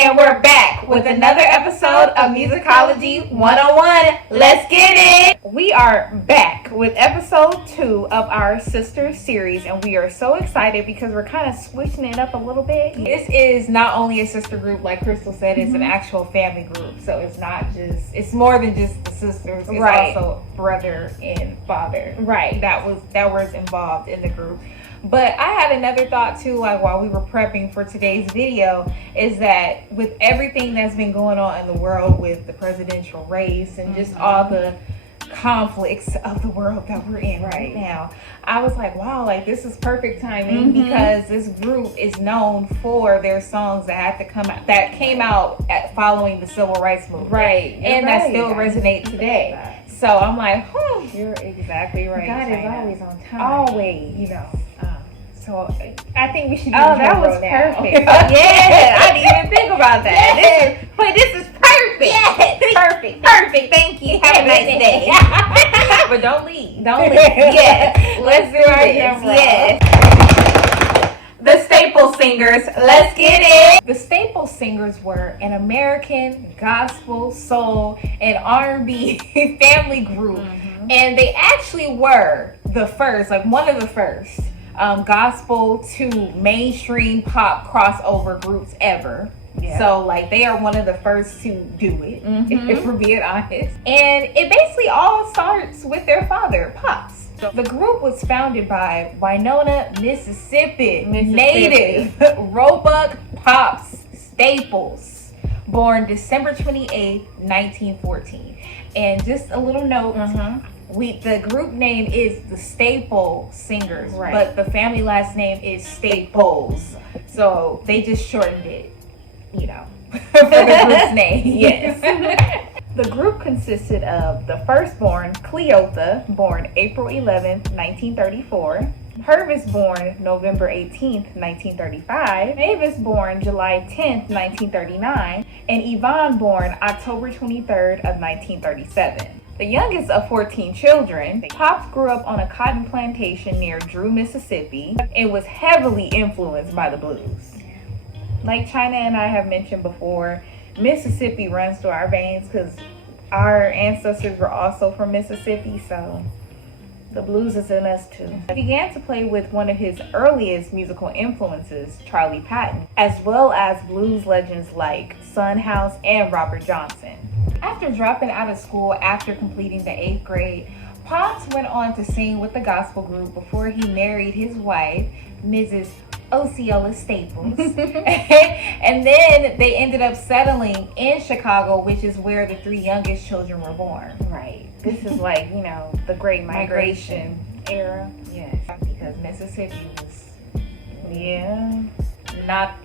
And we're back with another episode of Musicology 101. Let's get it! We are back with episode 2 of our sister series, and we are so excited because we're kind of switching it up a little bit. This is not only a sister group, like Crystal said, it's an actual family group. So it's more than just the sisters. It's also brother and father. Right. That was involved in the group. But I had another thought too, like while we were prepping for today's video, is that with everything that's been going on in the world with the presidential race and just all the conflicts of the world that we're in right now, I was like, wow, like this is perfect timing because this group is known for their songs that came out following the civil rights movement, and that still resonate today. So I'm like, you're exactly right. God is always on time. Always, you know. So I think we should do that was perfect. Yeah, I didn't even think about that. This is perfect. Yes. Perfect. Thank you. Have a nice day. But don't leave. Yes. Let's do our jump. Yes. The Staple Singers. Let's get it. The Staple Singers were an American gospel, soul, and R&B family group. And they actually were the first, like one of the first gospel to mainstream pop crossover groups ever. So like they are one of the first to do it, if we're being honest. And it basically all starts with their father, Pops. So the group was founded by Winona, Mississippi native Roebuck Pops Staples, born December 28th, 1914. And just a little note, the group name is the Staple Singers, but the family last name is Staples. So they just shortened it, for the group's name. Yes. The group consisted of the firstborn, Cleotha, born April 11th, 1934. Purvis, born November 18th, 1935. Mavis, born July 10th, 1939. And Yvonne, born October 23rd of 1937. The youngest of 14 children, Pops grew up on a cotton plantation near Drew, Mississippi, and was heavily influenced by the blues. Like Chyna and I have mentioned before, Mississippi runs through our veins because our ancestors were also from Mississippi, so the blues is in us too. He began to play with one of his earliest musical influences, Charlie Patton, as well as blues legends like Son House and Robert Johnson. After dropping out of school after completing the 8th grade, Pops went on to sing with the gospel group before he married his wife, Mrs. Osceola Staples. And then they ended up settling in Chicago, which is where the 3 youngest children were born. This is like, the Great Migration era. Yes, because Mississippi was, not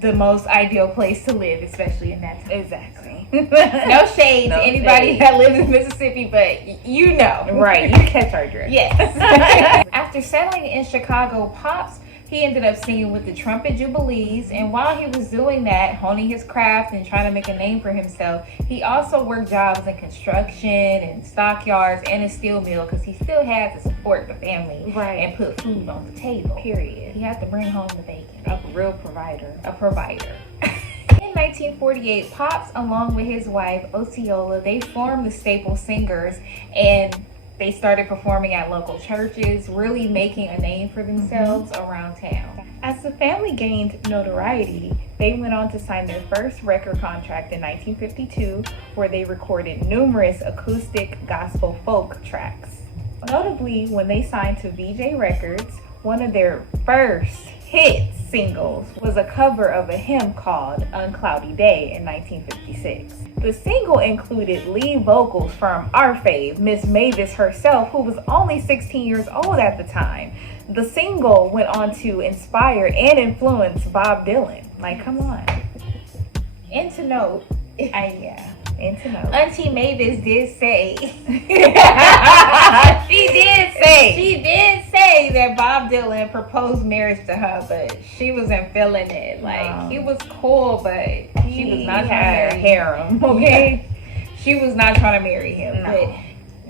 the most ideal place to live, especially in that time. Exactly. No shade to anybody that lives in Mississippi, but you catch our drift. Yes. After settling in Chicago, Pops, he ended up singing with the Trumpet Jubilees, and while he was doing that, honing his craft and trying to make a name for himself, he also worked jobs in construction and stockyards and a steel mill because he still had to support the family and put food on the table. Period. He had to bring home the bacon. A real provider. In 1948, Pops, along with his wife, Osceola, they formed the Staple Singers, and they started performing at local churches, really making a name for themselves around town. As the family gained notoriety, they went on to sign their first record contract in 1952, where they recorded numerous acoustic gospel folk tracks. Notably, when they signed to VJ Records, one of their first hit singles was a cover of a hymn called Uncloudy Day in 1956. The single included lead vocals from our fave, Miss Mavis herself, who was only 16 years old at the time. The single went on to inspire and influence Bob Dylan. Like, come on. And to note, Auntie Mavis did say she did say that Bob Dylan proposed marriage to her, but she wasn't feeling it. Like, he was cool, but she was not trying to marry him. Okay, she was not trying to marry him. But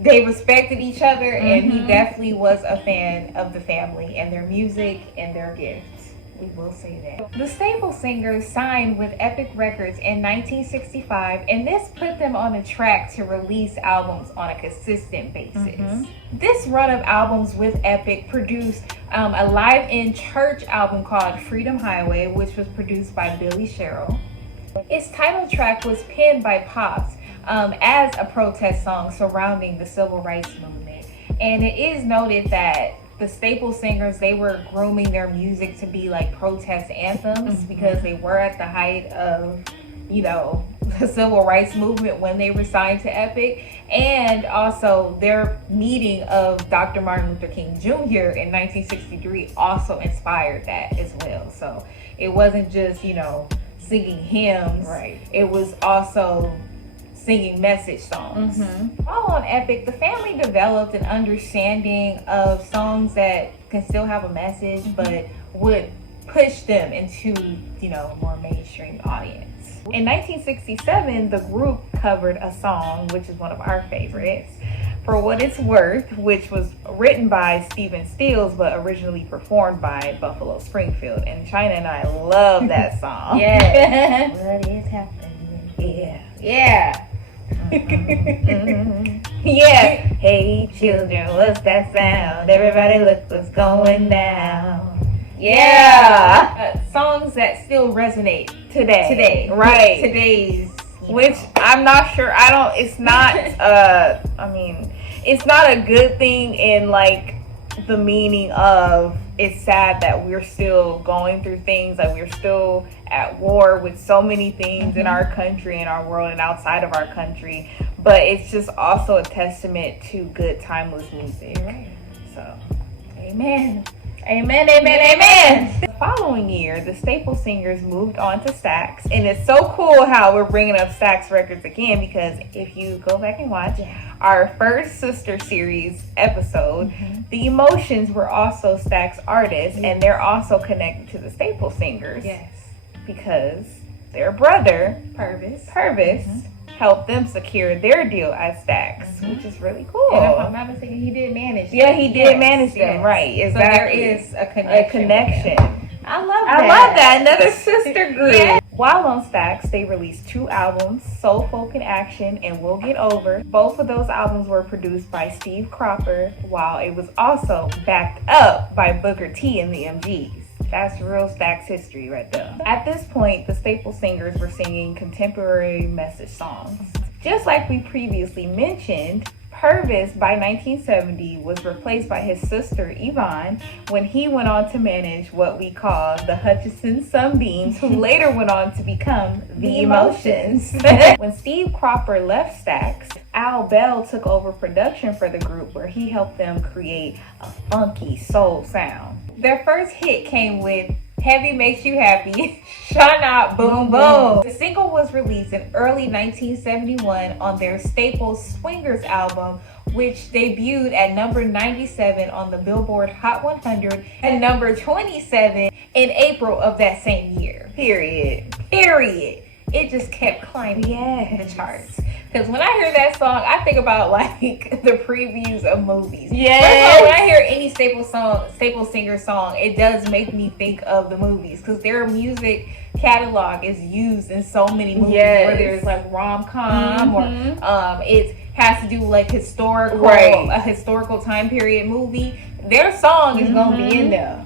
they respected each other, and he definitely was a fan of the family and their music and their gifts. We will say that. The Staple Singers signed with Epic Records in 1965, and this put them on a track to release albums on a consistent basis. This run of albums with Epic produced a live-in church album called Freedom Highway, which was produced by Billy Sherrill. Its title track was penned by Pops as a protest song surrounding the civil rights movement. And it is noted that the Staple Singers, they were grooming their music to be like protest anthems because they were at the height of, you know, the civil rights movement when they were signed to Epic. And also their meeting of Dr. Martin Luther King Jr. in 1963 also inspired that as well. So it wasn't just, you know, singing hymns. Right. It was also singing message songs. While on Epic, the family developed an understanding of songs that can still have a message, but would push them into, you know, more mainstream audience. In 1967, the group covered a song, which is one of our favorites, For What It's Worth, which was written by Stephen Stills, but originally performed by Buffalo Springfield. And Chyna and I love that song. Yeah. What is happening? Yeah. Yeah. Hey children, what's that sound? Everybody look what's going down. Yeah. Songs that still resonate today. Right. Today's, which I'm not sure. It's not it's not a good thing in like the meaning of it's sad that we're still going through things, like we're still at war with so many things in our country, in our world, and outside of our country. But it's just also a testament to good timeless music. Right. So, amen. Amen, amen, amen. The following year, the Staple Singers moved on to Stax. And it's so cool how we're bringing up Stax Records again, because if you go back and watch our first sister series episode, the Emotions were also Stax artists, and they're also connected to the Staple Singers. Yes. Because their brother, Purvis, helped them secure their deal at Stax, which is really cool. And if I'm not mistaken, he did manage them. Yeah, he did manage them, right. Exactly. So there is a connection. I love that. Another sister group. While on Stax, they released 2 albums, Soul Folk in Action and We'll Get Over. Both of those albums were produced by Steve Cropper, while it was also backed up by Booker T and the MGs. That's real Stax history right there. At this point, the Staple Singers were singing contemporary message songs. Just like we previously mentioned, Purvis by 1970 was replaced by his sister Yvonne when he went on to manage what we call the Hutchison Sunbeams, who later went on to become the Emotions. When Steve Cropper left Stax, Al Bell took over production for the group, where he helped them create a funky soul sound. Their first hit came with Heavy Makes You Happy, Shut Up, Boom Boom. The single was released in early 1971 on their Staples Swingers album, which debuted at number 97 on the Billboard Hot 100 and number 27 in April of that same year. Period. It just kept climbing the charts. Because when I hear that song, I think about like the previews of movies. Yeah. When I hear any Staple Singer song, it does make me think of the movies, because their music catalog is used in so many movies, where there's like rom-com or it has to do like a historical time period movie. Their song is gonna be in there.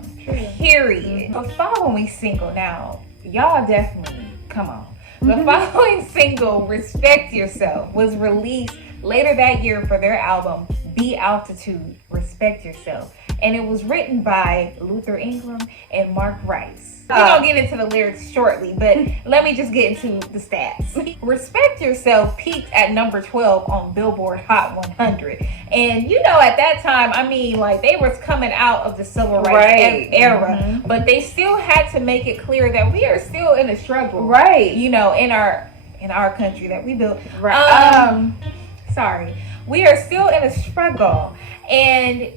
Period. The following single, now y'all definitely come on. The following single, Respect Yourself, was released later that year for their album, Be Altitude, Respect Yourself. And it was written by Luther Ingram and Mark Rice. We're going to get into the lyrics shortly, but let me just get into the stats. Respect Yourself peaked at number 12 on Billboard Hot 100. And you know, at that time, I mean, like, they was coming out of the civil rights era, but they still had to make it clear that we are still in a struggle. Right. You know, in our country that we built. Right. We are still in a struggle. And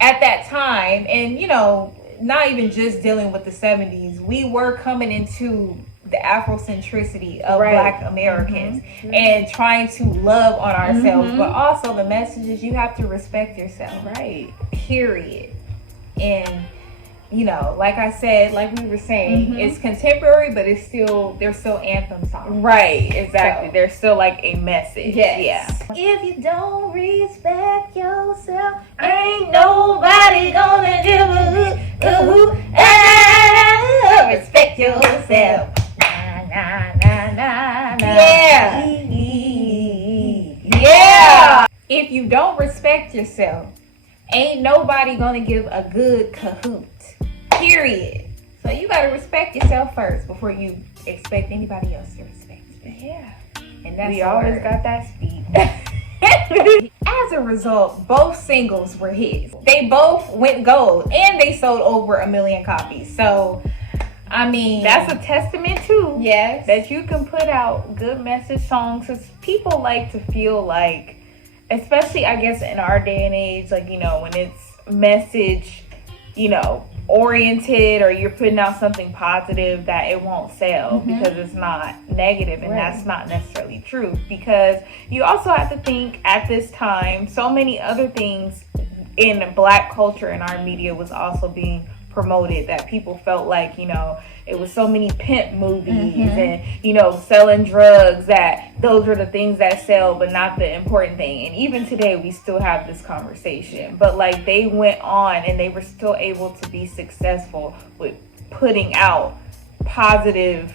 at that time, and you know, not even just dealing with the 70s, we were coming into the Afrocentricity of Black Americans and trying to love on ourselves, but also the message is you have to respect yourself. Right. Period. And you know, like I said, like we were saying, it's contemporary, but they're still anthem songs. Right, exactly. So, they're still like a message. Yes. Yeah. If you don't respect yourself, ain't nobody gonna give respect yourself. Yeah. Yeah. If you don't respect yourself, ain't nobody gonna give a good cahoot. Period. So you gotta respect yourself first before you expect anybody else to respect you. Yeah. And that's We always got that speed. As a result, both singles were hits. They both went gold and they sold over 1 million copies. So, I mean, That's a testament too. yes. That you can put out good message songs. Because people like to feel like, especially I guess in our day and age, like, you know, when it's message, you know, oriented, or you're putting out something positive, that it won't sell because it's not negative. And that's not necessarily true, because you also have to think at this time so many other things in Black culture and our media was also being promoted, that people felt like, you know, it was so many pimp movies and, you know, selling drugs, that those were the things that sell, but not the important thing. And even today we still have this conversation, but like they went on and they were still able to be successful with putting out positive,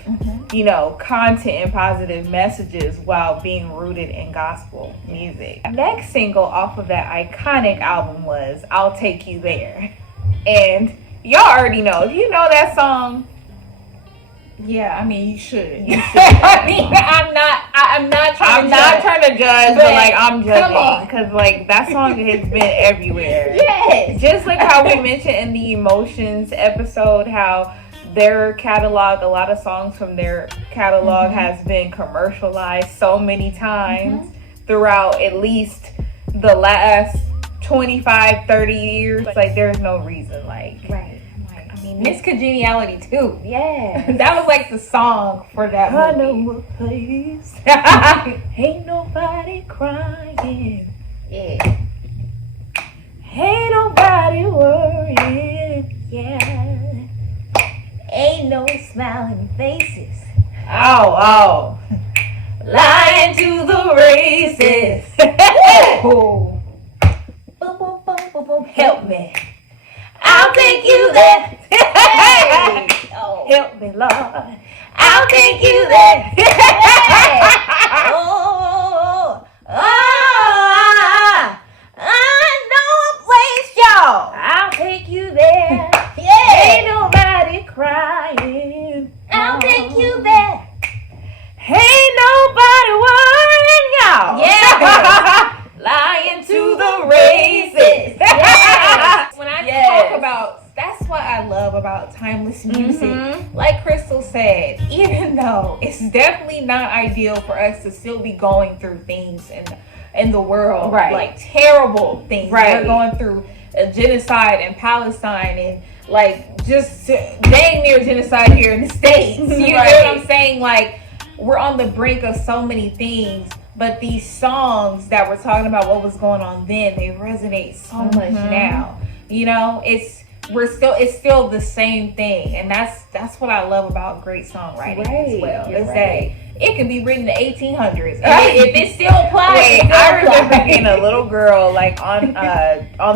you know, content and positive messages while being rooted in gospel music. Next single off of that iconic album was I'll Take You There. And y'all already know, if you know that song, Yeah, I mean, you should. I mean, I'm not trying to judge, but like I'm judging because like that song has been everywhere. Yes. Just like how we mentioned in the Emotions episode, how their catalog, a lot of songs from their catalog has been commercialized so many times throughout at least the last 25, 30 years. Like there's no reason, like. Right. I mean, Miss Congeniality too. Yeah. That was like the song for that movie. I know a place. Ain't nobody crying. Yeah. Ain't nobody worrying. Yeah. Ain't no smiling faces. Oh. Lying to the races. Oh. Boom, boom, boom, boom, boom. Help me. I'll take you there. Hey. Oh. Help me, Lord. I'll take you there. Hey. Oh. I know a place, y'all. I'll take you there. Yeah. Ain't nobody crying. I'll take you there. Ain't nobody worrying, y'all. Yeah. Lying to the races. Yes. When I Yes. talk about, that's what I love about timeless music. Like Crystal said, even though it's definitely not ideal for us to still be going through things in the world, Right. like terrible things. Right. We're going through a genocide in Palestine and like just dang near genocide here in the States. You know what I'm saying? Like we're on the brink of so many things. But these songs that we're talking about what was going on then, they resonate so much now. You know, it's still the same thing, and that's what I love about great songwriting as well. Is that it can be written in the 1800s, and if it still applies. I remember being a little girl, like on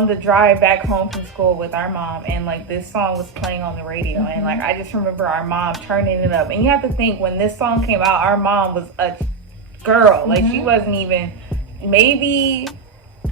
the drive back home from school with our mom, and like this song was playing on the radio, and like I just remember our mom turning it up. And you have to think, when this song came out, our mom was a girl, like she wasn't even, maybe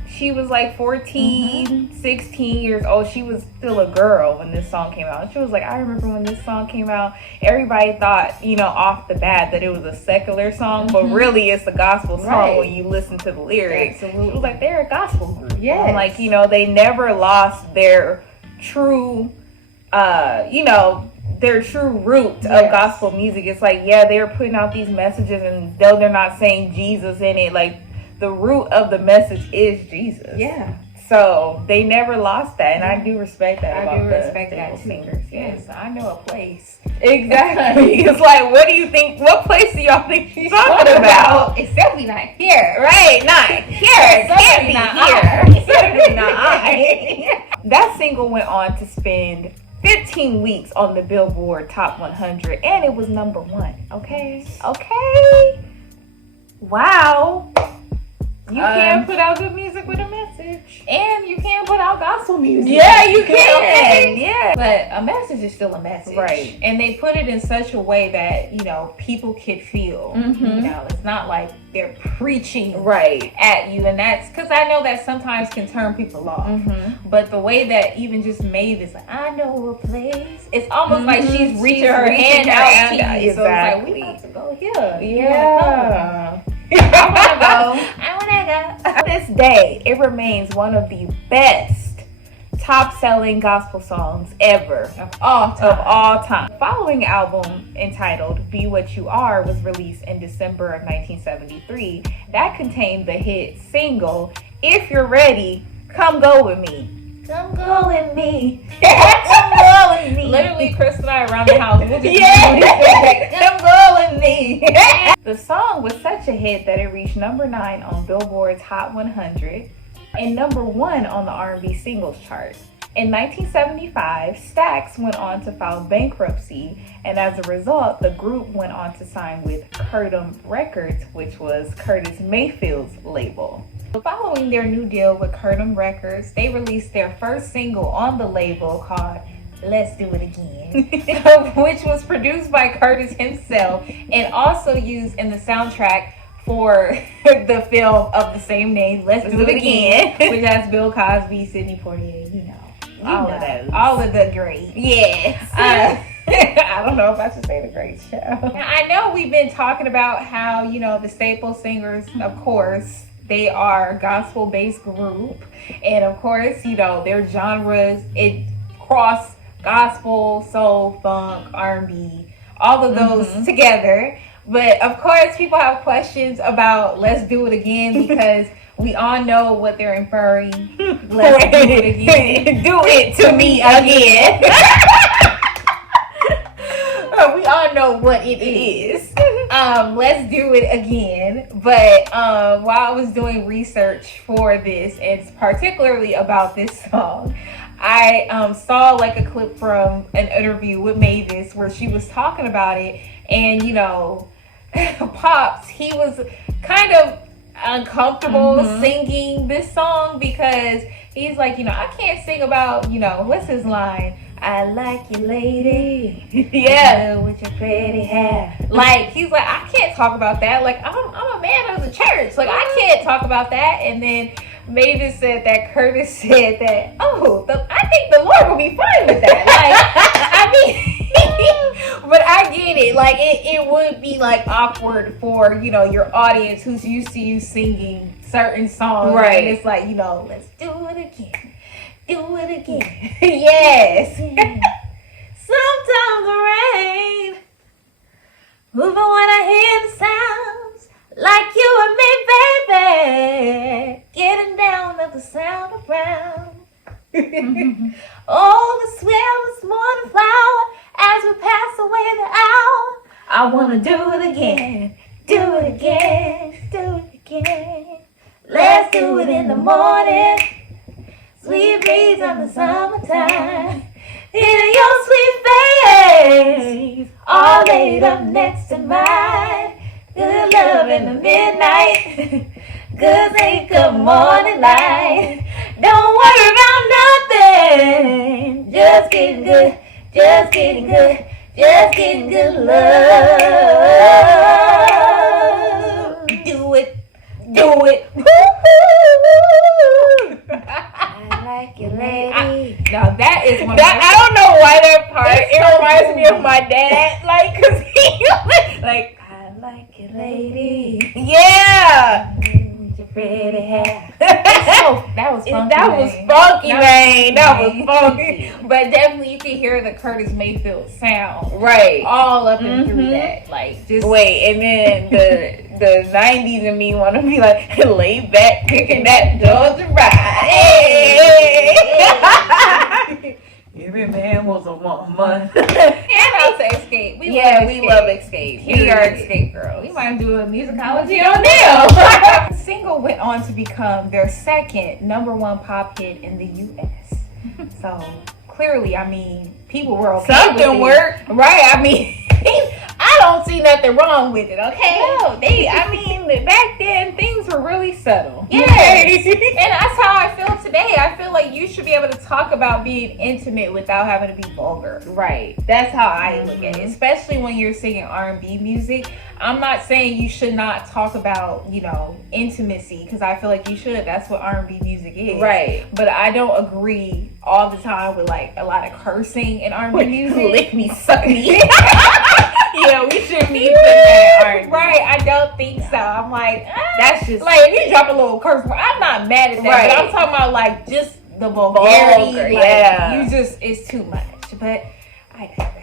she was like 14, 16 years old. She was still a girl when this song came out. And she was like, I remember when this song came out, everybody thought, you know, off the bat that it was a secular song, but really it's a gospel song when you listen to the lyrics. Absolutely. She was like, they're a gospel group. Yes. And like, you know, they never lost their true, you know, their true root of gospel music. It's like, yeah, they're putting out these messages, and though they're not saying Jesus in it, like the root of the message is Jesus. Yeah. So they never lost that, and I do respect that. I do respect that too. Singers. Yes, I know a place. Exactly. It's like, what do you think? What place do y'all think she's talking about? It's definitely not here. Right, not here. It can't be here. Certainly not I. That single went on to spend 15 weeks on the Billboard Top 100, and it was #1. Okay. Wow. You can put out good music with a message. And you can put out gospel music. Yeah, you can. Okay. Yeah. But a message is still a message. Right. And they put it in such a way that, people could feel. It's not like they're preaching at you. And that's because I know that sometimes can turn people off. But the way that even just Mavis, like, I know a place. It's almost like she's reaching her hand out to you. Exactly. So it's like, we have to go here. Yeah. I want to go. To this day, it remains one of the best top-selling gospel songs ever Of all time. The following album, entitled Be What You Are, was released in December of 1973. That contained the hit single, If You're Ready, Come Go With Me. Come go with me. Come go with me. Literally, Chris and I around the house. We'll just Come go with me. The song was such a hit that it reached #9 on Billboard's Hot 100 and #1 on the R&B singles chart. In 1975, Stax went on to file bankruptcy, and as a result, the group went on to sign with Curtom Records, which was Curtis Mayfield's label. Following their new deal with Curtom Records, they released their first single on the label called Let's Do It Again, which was produced by Curtis himself and also used in the soundtrack for the film of the same name, Let's Do It Again, which has Bill Cosby, Sidney Poitier, all of those. All of the greats. Yes. I don't know if I should say the great show. I know we've been talking about how, the Staple Singers, of course, they are a gospel-based group. And of course, their genres, it cross gospel, soul, funk, R&B, all of those together. But of course, people have questions about Let's Do It Again because we all know what they're inferring. Let's do it again. Do it to me again. We all know what it is. Let's do it again. But while I was doing research for this, and particularly about this song, I saw like a clip from an interview with Mavis where she was talking about it, and Pops, he was kind of uncomfortable singing this song because he's like, I can't sing about, what's his line? I like you, lady. Yeah. With your pretty hair. Like, he's like, I can't talk about that. Like, I'm a man of the church. Like, I can't talk about that. And then Mavis said that Curtis said that, I think the Lord will be fine with that. Like, but I get it. Like, it would be like awkward for, your audience who's used to you singing certain songs. Right. And it's like, let's do it again. Do it again. Yes. Sometimes the rain moving when I hear the sounds like you and me, baby, getting down to the sound around. Oh, the swellest morning flower as we pass away the hour. I wanna do it again, do it again, do it again. Let's do it in the morning. Sweet breeze on the summertime, in your sweet face, all laid up next to mine. Good love in the midnight, good ain't good morning light. Don't worry about nothing, just getting good, just getting good, just getting good love. Do it, do it. Like you, lady. Now that is one. I don't know why that part. It reminds me of my dad. Like, cause he like, I like you, lady. Yeah. With your pretty hair. That was funky. That was funky, man. That was funky. But definitely, you can hear the Curtis Mayfield sound. Right. All up and through that. Like, just wait, and then the 90s and me want to be like, lay back, kicking that Georgia ride. Hey. Every man was a woman. And also Escape. We love Escape. We are Escape girls. We might do a musicology on them. The single went on to become their second #1 pop hit in the U.S. So clearly, I mean, people were okay. Something worked. Right. I mean, I don't see nothing wrong with it, okay? No, back then things were really subtle. Yes. And that's how I feel today. I feel like you should be able to talk about being intimate without having to be vulgar. Right. That's how I look at it, especially when you're singing R&B music. I'm not saying you should not talk about, intimacy, because I feel like you should. That's what R&B music is. Right. But I don't agree all the time with like a lot of cursing in R&B music. Lick me, suck me. Yeah, we shouldn't be putting that R&B. Right, I don't think so. I'm like, that's just like, if you drop a little curse word, I'm not mad at that. Right. But I'm talking about like just the vulgarity. It's too much. But I digress.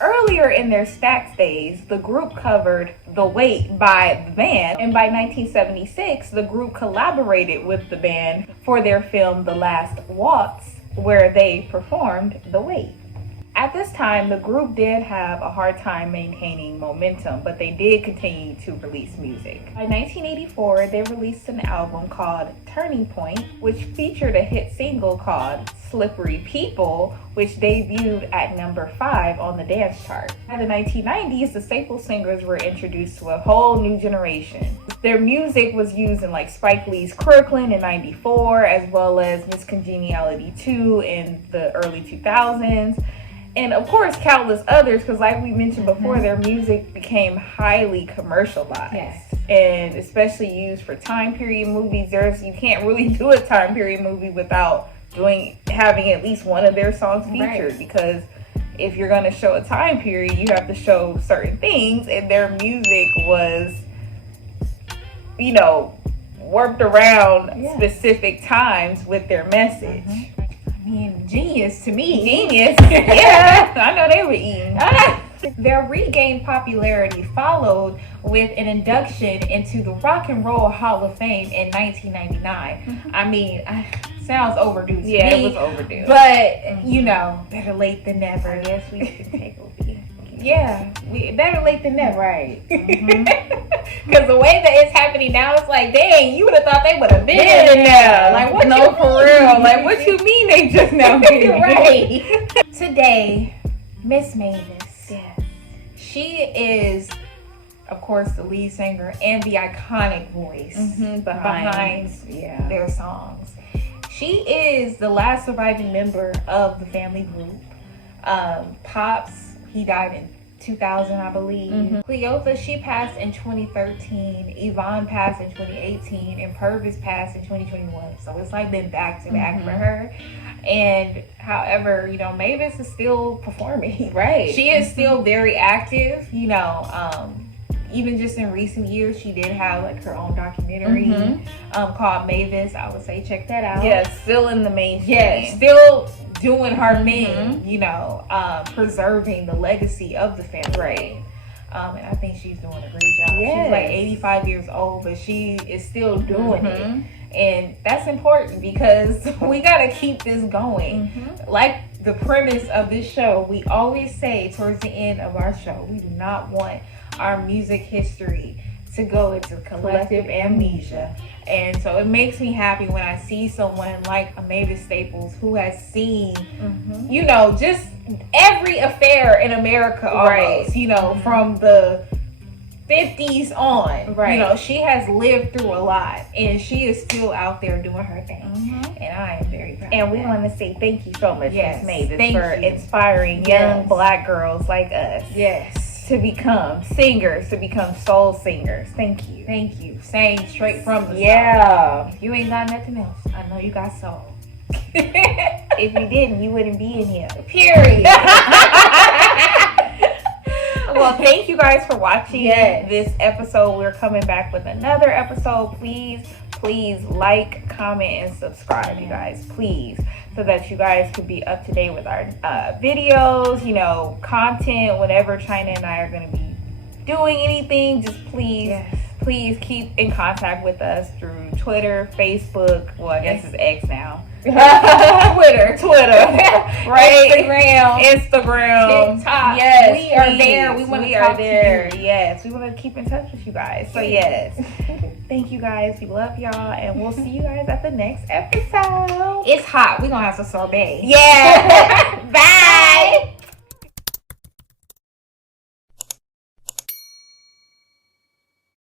Earlier in their Stax days, the group covered The Weight by the band, and by 1976, the group collaborated with the band for their film The Last Waltz, where they performed The Weight. At this time, the group did have a hard time maintaining momentum, but they did continue to release music. By 1984, they released an album called Turning Point, which featured a hit single called Slippery People, which debuted at number 5 on the dance chart. By the 1990s, the Staple Singers were introduced to a whole new generation. Their music was used in like Spike Lee's Crooklyn in 94, as well as Miss Congeniality 2 in the early 2000s. And of course, countless others, because like we mentioned before, their music became highly commercialized. Yes. And especially used for time period movies. You can't really do a time period movie without having at least one of their songs featured. Right. Because if you're going to show a time period, you have to show certain things. And their music was, worked around specific times with their message. Genius to me. Genius. Yeah, I know they were eating. Their regained popularity followed with an induction into the Rock and Roll Hall of Fame in 1999. I mean, sounds overdue to me. Yeah, it was overdue. But, better late than never. I guess we should take a lead. Yeah, better late than never. Right. Because the way that it's happening now, it's like, dang, you would have thought they would have been in there. Like, what no, for real. Like, what you mean they just now been right. Today, Miss Mavis. Yes. She is, of course, the lead singer and the iconic voice behind their songs. She is the last surviving member of the family group. Pops, he died in 2000, I believe. Cleotha, she passed in 2013. Yvonne passed in 2018. And Purvis passed in 2021. So it's like been back to back for her. And however, Mavis is still performing. Right. She is still very active. Even just in recent years, she did have like her own documentary called Mavis. I would say check that out. Yes, still in the mainstream. Yes, still doing her thing, preserving the legacy of the family. Right. And I think she's doing a great job. Yes. She's like 85 years old, but she is still doing it. And that's important because we got to keep this going. Like the premise of this show, we always say towards the end of our show, we do not want our music history to go into collective amnesia. And so it makes me happy when I see someone like a Mavis Staples who has seen, just every affair in America almost, from the 50s on. Right. She has lived through a lot and she is still out there doing her thing. And I am very proud. And we want to say thank you so much, Miss Mavis, for you. Inspiring young Black girls like us. Yes. To become singers, to become soul singers. Thank you. Thank you. Saying straight from the soul. Yeah. If you ain't got nothing else, I know you got soul. If you didn't, you wouldn't be in here. Period. Well, thank you guys for watching this episode. We're coming back with another episode. Please like, comment, and subscribe, you guys. Please. So that you guys can be up to date with our videos, content, whatever Chyna and I are going to be doing anything. Just please keep in contact with us through Twitter, Facebook. Well, I guess it's X now. Twitter, right? Instagram, TikTok. Yes, we are there. We want to talk to you. Yes, we want to keep in touch with you guys. So yes, thank you you guys. We love y'all. And we'll see you guys at the next episode. It's hot. We're going to have some sorbet. Yeah. Bye.